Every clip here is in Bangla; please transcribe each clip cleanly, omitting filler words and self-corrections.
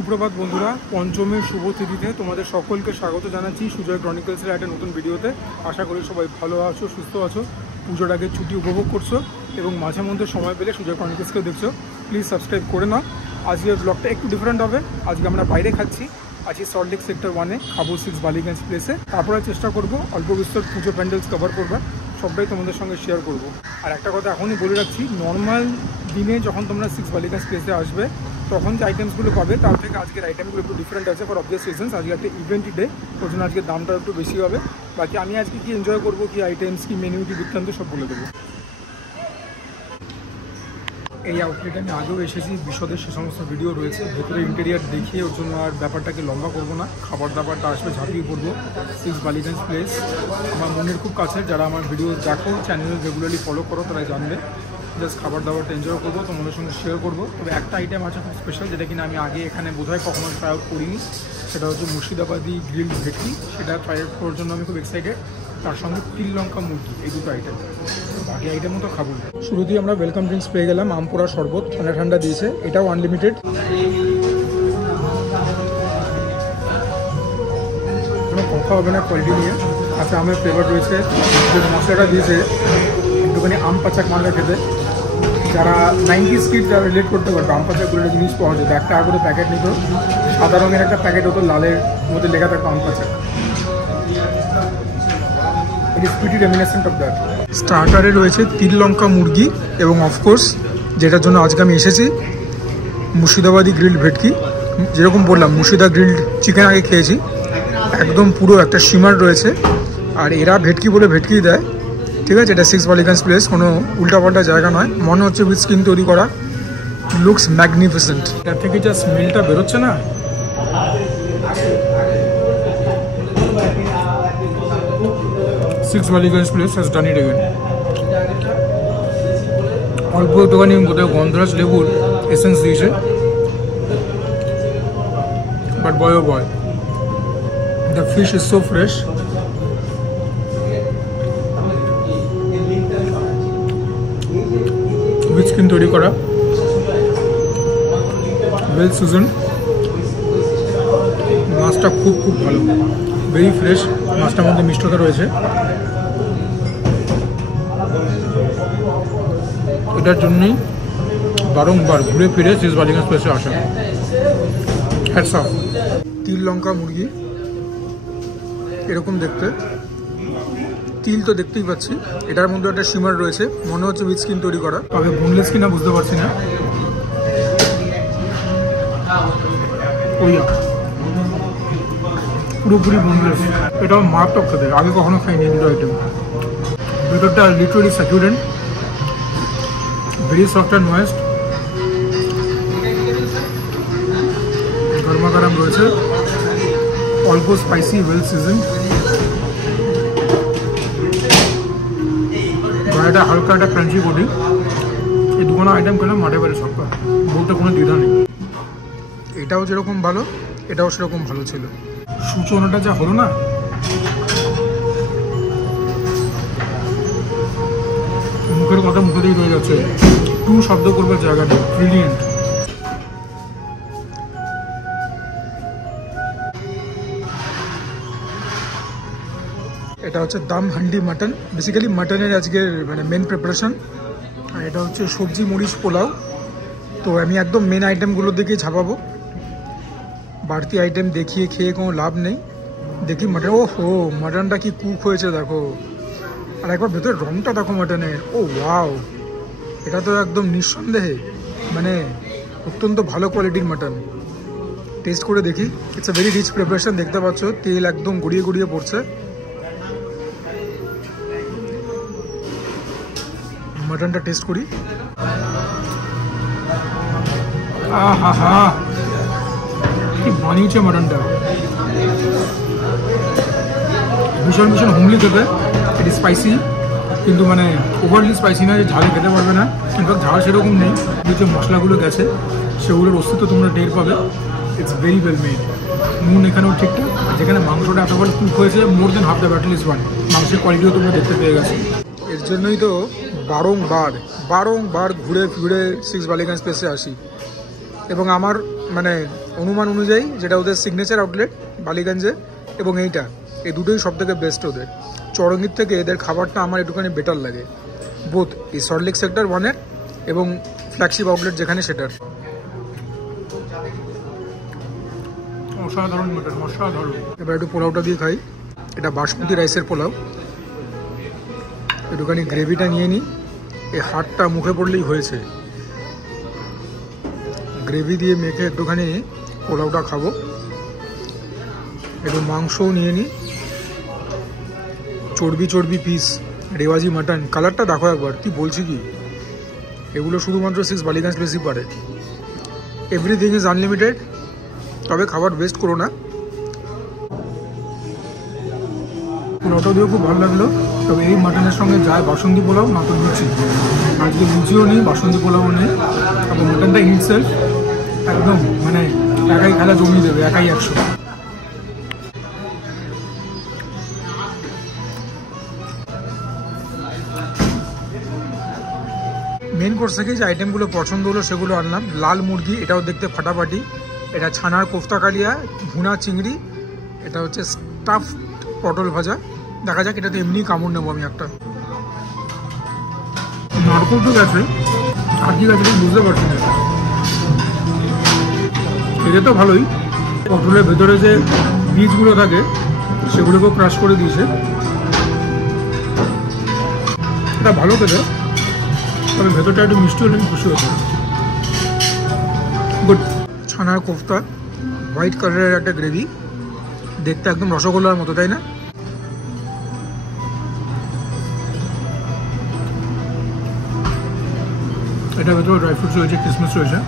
সুপ্রভাত বন্ধুরা, পঞ্চমের শুভ তিথিতে তোমাদের সকলকে স্বাগত জানাচ্ছি সুজয় ক্রনিকলসের একটা নতুন ভিডিওতে। আশা করি সবাই ভালো আছো, সুস্থ আছো, পুজোর আগে ছুটি উপভোগ করছো এবং মাঝে মধ্যে সময় পেলে সুজয় ক্রনিকলসকেও দেখছো। প্লিজ সাবস্ক্রাইব করে নাও। আজকের ব্লগটা একটু ডিফারেন্ট হবে। আজকে আমরা বাইরে খাচ্ছি, আছি সল্টলেক সেক্টর 1-এ খাবো 6 বালিগঞ্জ প্লেসে। তারপরে চেষ্টা করবো অল্প বিস্তর পুজো প্যান্ডেলস কভার করবো, সবটাই তোমাদের সঙ্গে শেয়ার করব। আর একটা কথা এখনই বলে রাখছি, নর্মাল দিনে যখন তোমরা 6 বালিগঞ্জ প্লেসে আসবে তখন যে আইটেমসগুলো পাবে তার থেকে আজকের আইটেমগুলো একটু ডিফারেন্ট আছে ফর অবভিয়াস রিজনস। আজকে একটা ইভেন্ট ডে, ওই জন্য আজকে দামটা একটু বেশি হবে। বাকি আমি আজকে কি এনজয় করবো, কি আইটেমস, কি মেনু, কি বৃত্তান্ত সব বলে দেবো। এই আউটলেটে আমি আগেও এসেছি, বিশদের সে সমস্ত ভিডিও রয়েছে। ভেতরে ইন্টেরিয়ার দেখিয়ে ওর জন্য আর ব্যাপারটাকে লম্বা করবো না, খাবার দাবারটা আসবে ঝাঁপিয়ে পড়বো। 6 বালিগঞ্জ প্লেস আমার মনের খুব কাছে। যারা আমার ভিডিও দেখো, চ্যানেল রেগুলারলি ফলো করো, তারা জানবে। জাস্ট খাবার দাবারটা এনজয় করবো, তোমাদের সঙ্গে শেয়ার করবো। তবে একটা আইটেম আছে খুব স্পেশাল, যেটা কিনা আমি আগে এখানে বোধহয় কখনো ট্রাই আউট করিনি। সেটা হচ্ছে মুর্শিদাবাদি গ্রিলড ভেটকি। সেটা ট্রাই আউট করার জন্য আমি খুব এক্সাইটেড। তার সঙ্গে তিল লঙ্কা মুরগি, এই দুটো আইটেম। বাকি আইটেমও তো খাবো। শুরুতেই আমরা ওয়েলকাম ড্রিঙ্কস পেয়ে গেলাম। আমপোড়া শরবত ঠান্ডা ঠান্ডা দিয়েছে, এটাও আনলিমিটেড। কোনো কথা হবে না কোয়ালিটি নিয়ে। আচ্ছা, আমের ফ্লেভার রয়েছে, যে মশলাটা দিয়েছে একটুখানি আম পাচাক মালটা খেতে। যারা 90s কিড যারা রিলেট করতে পারবে, আম পাচাক বলে একটা জিনিস পাওয়া যেত। একটা আগে প্যাকেট নিত, সাদা রঙের একটা প্যাকেট হতো, লালের মধ্যে লেখা থাকতো আম পাচাক। It is pretty reminiscent of that. স্টার্টারে রয়েছে তিল লঙ্কা মুরগি এবং অফকোর্স যেটার জন্য আজকে আমি এসেছি, মুর্শিদাবাদি গ্রিলড ভেটকি। যেরকম বললাম, মুর্শিদা গ্রিলড চিকেন আগে খেয়েছি, একদম পুরো একটা শিমার রয়েছে। আর এরা ভেটকি বলে ভেটকি দেয়, ঠিক আছে। এটা 6 বালিগঞ্জ প্লেস, কোনো উল্টাপাল্টা জায়গা নয়। মনে হচ্ছে উইথ স্কিন তৈরি করা। Looks magnificent. এটার থেকে যা স্মেলটা বেরোচ্ছে না, six Ballygunge place has done it again. অল্প একটুখানি বোধহয় গন্ধরাজ লেবুর এসেন্স দিয়েছে, but boy oh boy, the fish is so fresh. With skin তৈরি করা, ওয়েল সিজন। মাছটা খুব খুব ভালো, ভেরি ফ্রেশ। মাছটার মধ্যে মিষ্টতা রয়েছে। এটার জন্যই বারংবার ঘুরে ফিরে 6 বালিগঞ্জ প্লেসে আসা। Hats off. তিল লঙ্কা মুরগি এরকম দেখতে, তিল তো দেখতেই পাচ্ছি, এটার মধ্যে একটা শিমার রয়েছে, মনে হচ্ছে উইথ স্কিন তৈরি করা। তবে বোনলেস কিনা বুঝতে পারছি না। পুরোপুরি বোনলেস, এটাও মারাত্মক খেতে। আগে কখনো খাইনি দুটো আইটেম। ভেতরটা literally saturated, very soft and moist. গরমা গরম রয়েছে, অল্প স্পাইসি, ওয়েল সিজন। এটা হালকা একটা ক্রাঞ্চি বডি। এই দুটো আইটেম খেলাম মাঠে বাড়ি সবটা, বলতে কোনো দ্বিধা নেই। এটাও যেরকম ভালো, এটাও সেরকম ভালো ছিল। সূচনাটা যা হলো না, মুখের কথা মুখে দিয়ে রয়ে যাচ্ছে, টু শব্দ করবার জায়গা নেই। ব্রিলিয়েন্ট। এটা হচ্ছে দাম হান্ডি মাটন, বেসিক্যালি মাটনের আজকের মানে মেন প্রিপারেশন। আর এটা হচ্ছে সবজি মরিচ পোলাও। তো আমি একদম মেন আইটেমগুলোর দিকে ঝাঁপাবো, বাড়তি আইটেম দেখিয়ে খেয়ে কোনো লাভ নেই। দেখি মাটন, ও হো, মাটনটা কি কুক হয়েছে দেখো। আর একবার ভেতরে রঙটা দেখো মাটনের, ও ওয়াও। এটা তো একদম নিঃসন্দেহে মানে অত্যন্ত ভালো কোয়ালিটির মাটন। টেস্ট করে দেখি। It's a very rich preparation, দেখতে পাচ্ছ তেল একদম গড়িয়ে গড়িয়ে পড়ছে। মাটনটা টেস্ট করি। আহা হা, কি বানিয়েছে মাটনটা, ভীষণ ভীষণ হোমলি খেতে। এটি স্পাইসি, কিন্তু মানে ওভারলি স্পাইসি না যে ঝালে খেতে পারবে না, কিন্তু ঝাল সেরকম নেই। যে মশলাগুলো গেছে সেগুলোর অস্তিত্ব তোমরা টের পাবে। It's very well made. নুন এখানেও ঠিকঠাক। যেখানে মাংসটা এত ভালো কুক হয়েছে, more than half the battle is won. মাংসের কোয়ালিটিও তোমরা দেখতে পেয়ে গেছো। এর জন্যই তো বারংবার ঘুরে ফিরে 6 বালিগঞ্জ প্লেসে আসি। এবং আমার মানে অনুমান অনুযায়ী, যেটা ওদের সিগনেচার আউটলেট বালিগঞ্জে, এবং এইটা, এই দুটোই সব থেকে বেস্ট ওদের। চৌরঙ্গীর থেকে এদের খাবারটা আমার একটুখানি বেটার লাগে, বোথ এই সল্টলেক সেক্টর 1-এর এবং ফ্ল্যাগশিপ আউটলেট যেখানে সেটার। অসাধারণ মটন, অসাধারণ। এবার একটু পোলাওটা দিয়ে খাই। এটা বাসমতি রাইসের পোলাও। একটুখানি গ্রেভিটা নিয়ে নিই, এই হাড়টা মুখে পড়লেই হয়েছে। গ্রেভি দিয়ে মেখে একটুখানি পোলাওটা খাবো। একটু মাংসও নিয়ে নিই, চর্বি চর্বি পিস, রেওয়াজি মাটন। কালারটা দেখো একবার, কি বলছি কি, এগুলো শুধুমাত্র 6 বালিগঞ্জ প্লেসই পারে। এভরিথিং ইজ আনলিমিটেড, তবে খাবার ওয়েস্ট করো না। পোলাওটা দিয়েও খুব ভালো লাগলো, তবে এই মাটনের সঙ্গে যায় বাসন্তী পোলাও, না তো লুচি। আজকে লুচিও নেই, বাসন্তী পোলাও নেই, তবে মাটনটা ইটসেলফ একদম মানে একাই খেলা জমিয়ে দেবে, একাই 100। মেন কোর্স থেকে যে আইটেমগুলো পছন্দ হলো সেগুলো আনলাম। লাল মুরগি, এটাও দেখতে ফাটাফাটি। এটা ছানার কোফতা কালিয়া, ভুনা চিংড়ি, এটা হচ্ছে স্টাফড পটল ভাজা। দেখা যাক, এটাতে এমনি কামড় নেবো আমি একটা। নারকল তো গেছে, আর কি গেছে বুঝতে পারছি না। এটা তো ভালোই, পটলের ভেতরে যে বীজগুলো থাকে সেগুলোকেও ক্রাশ করে দিয়েছে। এটা ভালো খেতে, তবে ভেতরটা একটু মিষ্টি হলে খুশি হতো। গুড। ছানার কোফতা, হোয়াইট কালারের একটা গ্রেভি, দেখতে একদম রসগোল্লার মতো, তাই না? এটা ভেতরে ড্রাই ফ্রুটস রয়েছে, কিসমিস রয়েছে,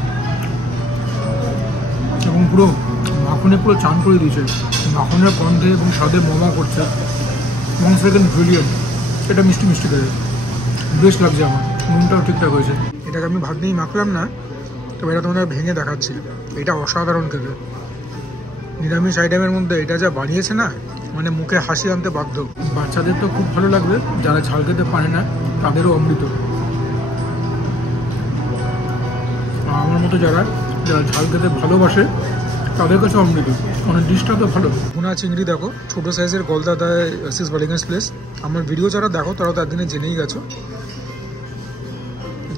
এবং পুরো মাখনে পুরো চান করে দিয়েছে। মাখনের গন্ধে এবং স্বাদে মোমো করছে। এবং সেকেন্ড ব্রিলিয়েন্ট, এটা মিষ্টি মিষ্টি করে বেশ লাগছে আমার। নুনটাও ঠিকঠাক হয়েছে। এটাকে আমি ভাত নিয়েই মাখলাম না, তবে এটা তোমাদের ভেঙে দেখাচ্ছি। এটা অসাধারণ খেতে। নিরামিষ আইটেমের মধ্যে এটা যা বানিয়েছে না, মানে মুখে হাসি আনতে বাধ্য। বাচ্চাদের তো খুব ভালো লাগবে, যারা ঝাল খেতে পারে না তাদেরও অমৃত। আমার মতো যারা ঝাল খেতে ভালোবাসে তাদের কাছে অমৃত। অনেক ডিশটা তো ভালো। ভুনা চিংড়ি দেখো, ছোটো সাইজের গলদা দেয় 6 বালিগঞ্জ প্লেস। আমার ভিডিও যারা দেখো তারা তো একদিনে জেনেই গেছো।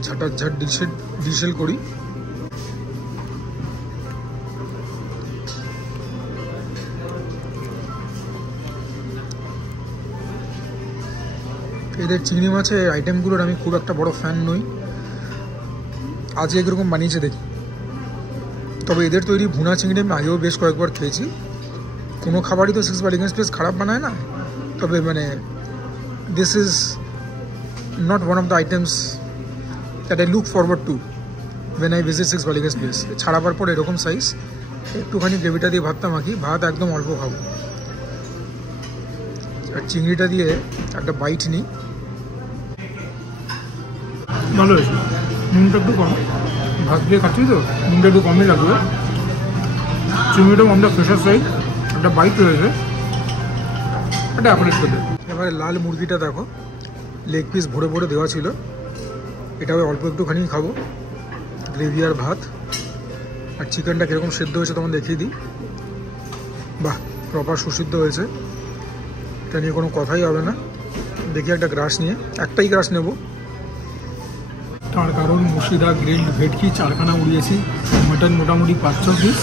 ঝাঁটাঝাট ডিশেল করি। এদের চিংড়ি মাছের আইটেমগুলোর আমি খুব একটা বড় ফ্যান নই। আজকে এরকম বানিয়েছে দেখি। তবে এদের তৈরি ভুনা চিংড়ি আমি আগেও বেশ কয়েকবার খেয়েছি। কোনো খাবারই তো 6 বালিগঞ্জ প্লেস খারাপ বানায় না। তবে মানে this is not one of the items that I look forward to when I visit 6 Ballygunge place. ছাড়াবার পর এরকম সাইজ, একটুখানি গ্রেভিটা দিয়ে ভাতটা মাখি, ভাত একদম অল্প খাবো। আর চিংড়িটা দিয়ে একটা বাইট নিই। ভালো হয়েছে, নুনটা একটু কম, ভাত দিয়ে খাচ্ছি তো নুনটা একটু কমই লাগবে। চিংড়িটাও আমরা ফ্রেশার সাইজ, একটা বাইট রয়েছে, একটা অ্যাপারেট খেতে। এবারে লাল মুরগিটা দেখো, লেগ পিস ভরে ভরে দেওয়া ছিল। এটাও অল্প একটুখানি খাবো, গ্রেভি আর ভাত। আর চিকেনটা কীরকম সেদ্ধ হয়েছে তোমার দেখিয়ে দিই। বাহ, প্রপার সুসিদ্ধ হয়েছে, এটা নিয়ে কোনো কথাই হবে না। দেখি একটা গ্রাস নিয়ে, একটাই গ্রাস নেব, তার কারণ মুর্শিদা গ্রিল্ড ভেটকি 4খানা উড়িয়েছি, মাটন মোটামুটি 500 পিস,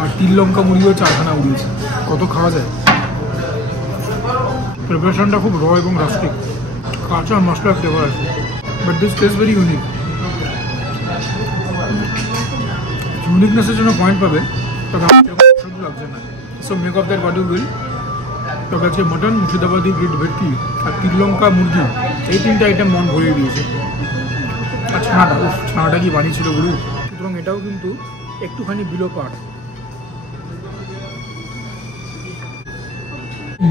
আর তিল লঙ্কা মুড়িও 4খানা উড়িয়েছি। কত খাওয়া যায়? প্রিপারেশনটা খুব র এবং রাস্টিক, কাঁচা মশলার ফ্লেভার আছে, but this taste very unique. ইউনিকনেসের জন্য পয়েন্ট পাবে, তবে শুধু লাগছে না। So make of that what you will. তবে আছে মটন, মুর্শিদাবাদি গ্রিল্ড ভেটকি আর তিল লঙ্কা মুরগি, এই 3টে আইটেম মন ভরিয়ে দিয়েছে। আর ছানাটা, ছানাটা কি বানিয়েছিল গুরু। সুতরাং এটাও কিন্তু একটুখানি বিলো পার।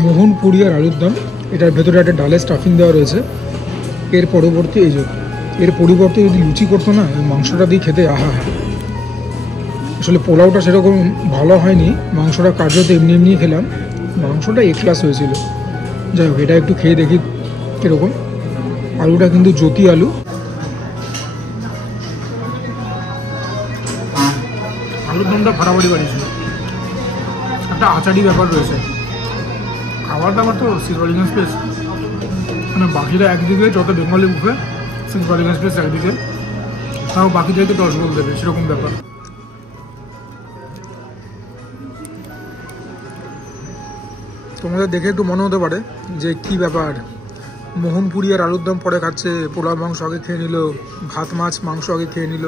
মোহন পুরি আর আলুর দম, এটার ভেতরে একটা ডালের স্টাফিং দেওয়া রয়েছে। এর পরিবর্তে এর পরিবর্তে যদি লুচি করতো না, মাংসটা দিয়ে খেতে আহা হা। আসলে পোলাওটা সেরকম ভালো হয়নি, মাংসটা কার্যত এমনি এমনি খেলাম, মাংসটা এ ক্লাস হয়েছিল। যাই হোক, এটা একটু খেয়ে দেখি কীরকম। আলুটা কিন্তু জ্যোতি আলু, আলুর দমটা ফাটাফাটি বানিয়েছে, একটা আচারি ব্যাপার রয়েছে। খাবার দাবার তো সিক্স বালিগঞ্জ প্লেস, মানে বাকিরা একদিকে, যত Bengali buffet six Ballygunge place একদিকে, তাও বাকিদেরকে 10 গোল দেবে, সেরকম ব্যাপার। তোমাদের দেখে একটু মনে হতে পারে যে কি ব্যাপার, মোহনপুরি আর আলুর দম পরে খাচ্ছে, পোলাও মাংস আগে খেয়ে নিল, ভাত মাছ মাংস আগে খেয়ে নিল।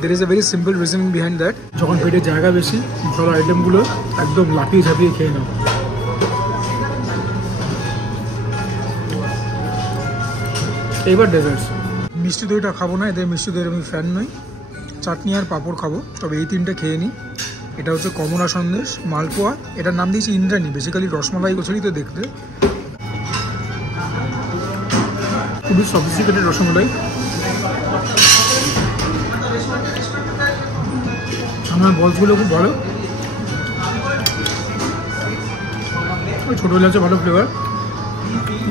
There is a very simple reason behind that. যখন পেটে জায়গা বেশি, মশলা আইটেমগুলো একদম লাফিয়ে ঝাঁপিয়ে খেয়ে নাও। এবার ডেজার্টস। মিষ্টি দইটা খাবো না, এদের মিষ্টি দইয়ের আমি ফ্যান নই। চাটনি আর পাঁপড় খাবো, তবে এই তিনটে খেয়ে নিই। এটা হচ্ছে কমলা সন্দেশ, মালপোয়া, এটার নাম দিয়েছি ইন্দ্রাণী, বেসিক্যালি রসমালাই গোছারি তো দেখতে। খুবই সফিস্টিকেটেড রসমালাই। আমার বলসগুলো খুব ভালো, ছোটো হলে আছে ভালো flavour,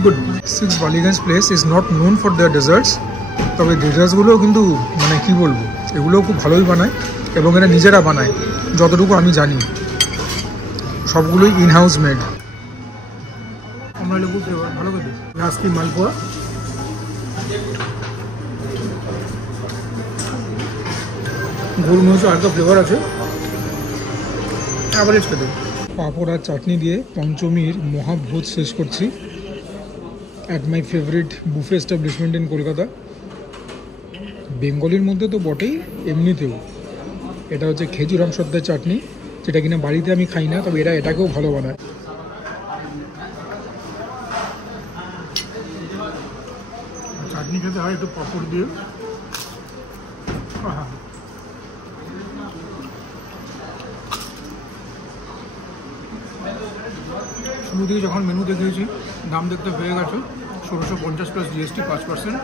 good. Six Ballygunge place is not known for their deserts, তবে ডেজার্টসগুলোও কিন্তু মানে কি বলবো, এগুলোও খুব ভালোই বানায় এবং এরা নিজেরা বানায় যতটুকু আমি জানি, সবগুলোই ইন হাউস মেড। কমলা লেবু ফ্লেভার ভালো করে, রাস্কি মালপোয়া, গোলমরিচ হালকা ফ্লেভার আছে, অ্যাভারেজ খেতে। পাঁপড় আর চাটনি দিয়ে পঞ্চমীর মহাভোজ শেষ করছি at my favourite buffet establishment in Kolkata. বেঙ্গলির মধ্যে তো বটেই, এমনিতেও এটা হচ্ছে খেজুর আমসত্ত্বের চাটনি, যেটা কিনা বাড়িতে আমি খাই না, তবে এরা এটাকেও ভালো বানায়। চাটনি খেতে হয় একটু পাঁপড় দিয়ে, শুরু থেকে যখন মেনু দেখিয়েছি, দাম দেখতে হয়ে গেছে 1650 প্লাস জিএসটি 5%।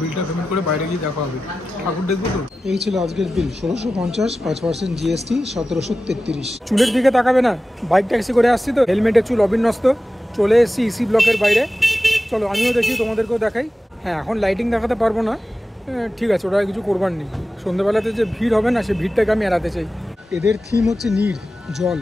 বিলটা পেমেন্ট করে বাইরে গিয়ে দেখা হবে। ঠাকুর দেখবো তো। এই ছিল আজকের বিল, 1650, 5% জিএসটি, 1733। চুলের দিকে তাকাবে না, বাইক ট্যাক্সি করে আসছি তো, হেলমেটের চুল অবিন্যস্ত। চলে এসেছি ইসি ব্লকের বাইরে, চলো আমিও দেখি, তোমাদেরকেও দেখাই। হ্যাঁ, এখন লাইটিং দেখাতে পারবো না, ঠিক আছে, ওটা কিছু করবার নেই। সন্ধ্যেবেলাতে যে ভিড় হবে না, সে ভিড়টাকে আমি এড়াতে চাই। এদের থিম হচ্ছে নীর, জল।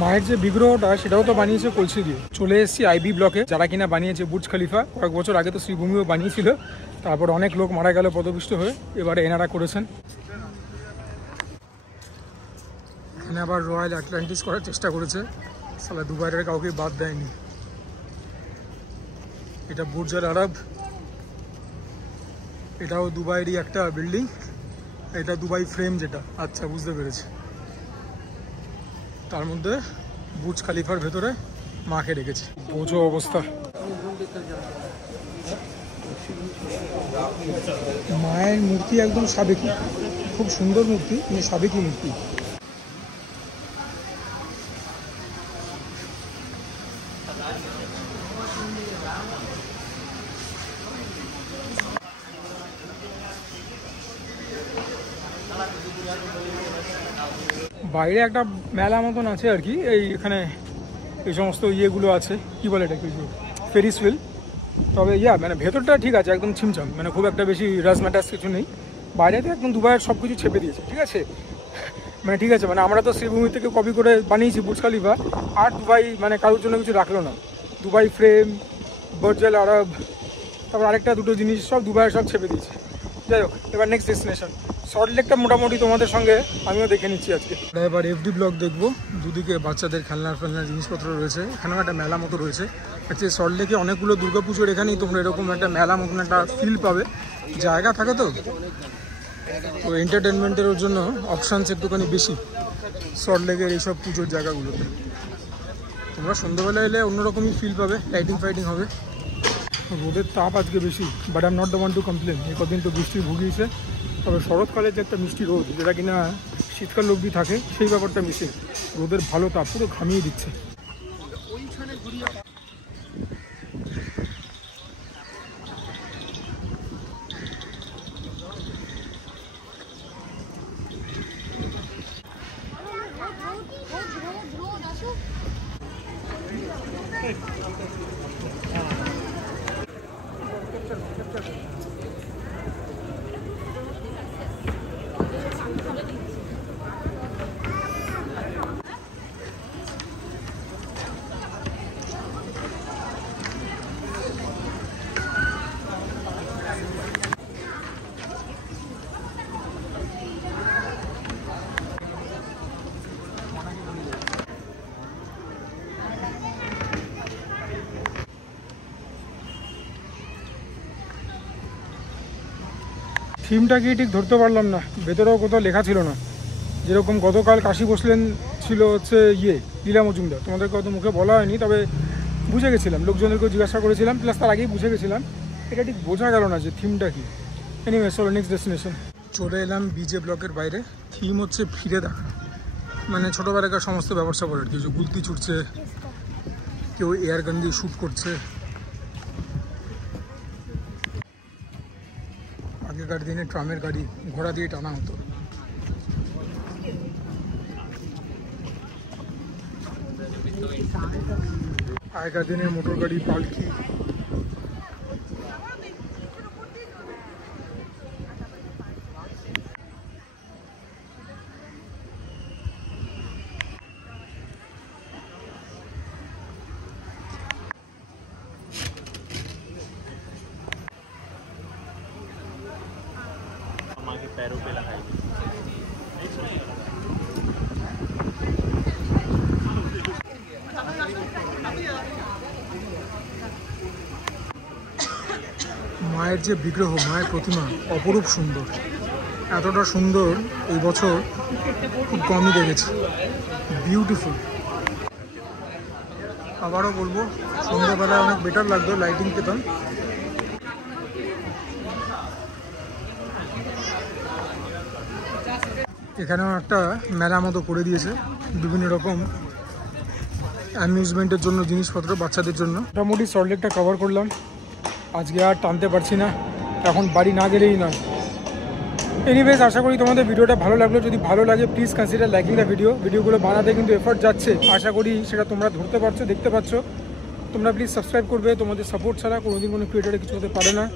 মায়ের যে বিগ্রহটা, সেটাও তো বানিয়েছে কলসি দিয়ে। চলে এসেছি আইবি ব্লকে, যারা কিনা বানিয়েছে বুর্জ খলিফা। কয়েক বছর আগে তো শ্রীভূমিও বানিয়েছিল, তারপর অনেক লোক মারা গেল পদপিষ্ট হয়ে, এবারে এনারা করেছেন। এখানে আবার রয়্যাল আটলান্টিস করার চেষ্টা করেছে, সালা দুবাইয়ের কাউকে বাদ দেয়নি। এটা বুর্জ আল আরব, এটাও দুবাইয়েরই একটা বিল্ডিং। এটা দুবাই ফ্রেম যেটা, আচ্ছা বুঝতে পেরেছি। তার মধ্যে বুর্জ খলিফার ভেতরে মাকে রেখেছে, বোঝো অবস্থা। মায়ের মূর্তি একদম সাবেকি, খুব সুন্দর মূর্তি, কিন্তু সাবেকি মূর্তি। বাইরে একটা মেলা মতন আছে আর কি, এই এখানে এই সমস্ত ইয়েগুলো আছে, কি বলে এটা, কিছু ফেরিস হুইল। তবে মানে ভেতরটা ঠিক আছে, একদম ছিমছাম, মানে খুব একটা বেশি রাস ম্যাটাস কিছু নেই। বাইরেতে একদম দুবাইয়ের সব কিছু ছেপে দিয়েছে, ঠিক আছে, মানে ঠিক আছে, মানে আমরা তো শ্রীভূমি থেকে কপি করে বানিয়েছি বুর্জ খলিফা, আর দুবাই মানে কারোর জন্য কিছু রাখলো না। দুবাই ফ্রেম, বুর্জ আল আরব, তারপর আরেকটা দুটো জিনিস সব দুবাইয়ের সব ছেপে দিয়েছে। যাই হোক, এবার নেক্সট ডেস্টিনেশন সল্ট লেকটা মোটামুটি তোমাদের সঙ্গে আমিও দেখে নিচ্ছি আজকে। এবার এফডি ব্লক দেখবো, দুদিকে বাচ্চাদের খেলনার জিনিসপত্র রয়েছে, এখানেও একটা মেলা মতো রয়েছে। অ্যাকচুয়ালি সল্ট লেকে অনেকগুলো দুর্গাপুজোর এখানেই তোমরা এরকম একটা মেলা মতন একটা ফিল পাবে, জায়গা থাকে তো এন্টারটেনমেন্টের জন্য অপশানস একটুখানি বেশি সল্ট লেকের এইসব পুজোর জায়গাগুলোতে। তোমরা সন্ধ্যাবেলা এলে অন্যরকমই ফিল পাবে, লাইটিং ফাইটিং হবে। রোদের তাপ আজকে বেশি, but I am not the one to complain. এই কদিন তো বৃষ্টি ভুগিয়েছে, তবে শরৎকালের যে একটা মিষ্টি রোদ, যেটা কিনা শীতকাল অবধি থাকে, সেই ব্যাপারটা মিশিং। রোদের ভালো তাপ পুরো ঘামিয়ে দিচ্ছে। থিমটা কি ঠিক ধরতে পারলাম না, ভেতরেও কোথাও লেখা ছিল না। যেরকম গতকাল কাশি বসলেন ছিল হচ্ছে লীলা মজুমদার, তোমাদেরকে হয়তো মুখে বলা হয়নি, তবে বুঝে গেছিলাম, লোকজনদেরকেও জিজ্ঞাসা করেছিলাম, প্লাস তার আগেই বুঝে গেছিলাম। এটা ঠিক বোঝা গেল না যে থিমটা কি। এনিওয়ে, চলো নেক্সট ডেস্টিনেশন। চলে এলাম বিজে ব্লকের বাইরে। থিম হচ্ছে ফিরে দেখা, মানে ছোটোবেলাকার সমস্ত ব্যবসা করে আর কি। কেউ গুলতি ছুটছে, কেউ এয়ার গান দিয়ে শ্যুট করছে। আগেকার দিনে ট্রামের গাড়ি ঘোড়া দিয়ে টানা হতো। আগেকার দিনের মোটর গাড়ি, পালকি। पैरों पे लगाई। মায়ের যে বিগ্রহ, মায়ের প্রতিমা অপরূপ সুন্দর। এতটা সুন্দর এই বছর খুব কমই দেখেছি। বিউটিফুল। আবারও বলবো, সন্ধ্যাবেলায় অনেক বেটার লাগতো, লাইটিং পেতাম। এখানেও একটা মেলা মতো করে দিয়েছে, বিভিন্ন রকম অ্যামিউজমেন্টের জন্য জিনিসপত্র, বাচ্চাদের জন্য। মোটামুটি সল্টলেকটা কভার করলাম। আজকে আর টানতে পারছি না, এখন বাড়ি না গেলেই নয়। এনিওয়েজ, আশা করি তোমাদের ভিডিওটা ভালো লাগলো। যদি ভালো লাগে প্লিজ কনসিডার লাইকিং দ্য ভিডিওগুলো বানাতে কিন্তু এফর্ট যাচ্ছে, আশা করি সেটা তোমরা ধরতে পারছো, দেখতে পাচ্ছ। তোমরা প্লিজ সাবস্ক্রাইব করবে, তোমাদের সাপোর্ট ছাড়া কোনোদিন কোনো ক্রিয়েটারে কিছু হতে পারে না।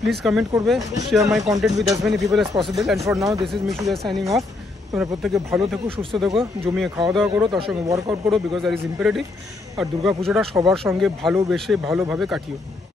প্লিজ কমেন্ট করবে, share my content with as many people as possible. And for now this is me Suja signing off. তোমরা প্রত্যেকে ভালো থেকো, সুস্থ থেকো, জমিয়ে খাওয়া দাওয়া করো, তার সঙ্গে ওয়ার্কআউট করো, বিকজ দ্যাট ইজ ইম্পারেটিভ। আর দুর্গাপুজোটা সবার সঙ্গে ভালোবেসে ভালোভাবে কাটিও।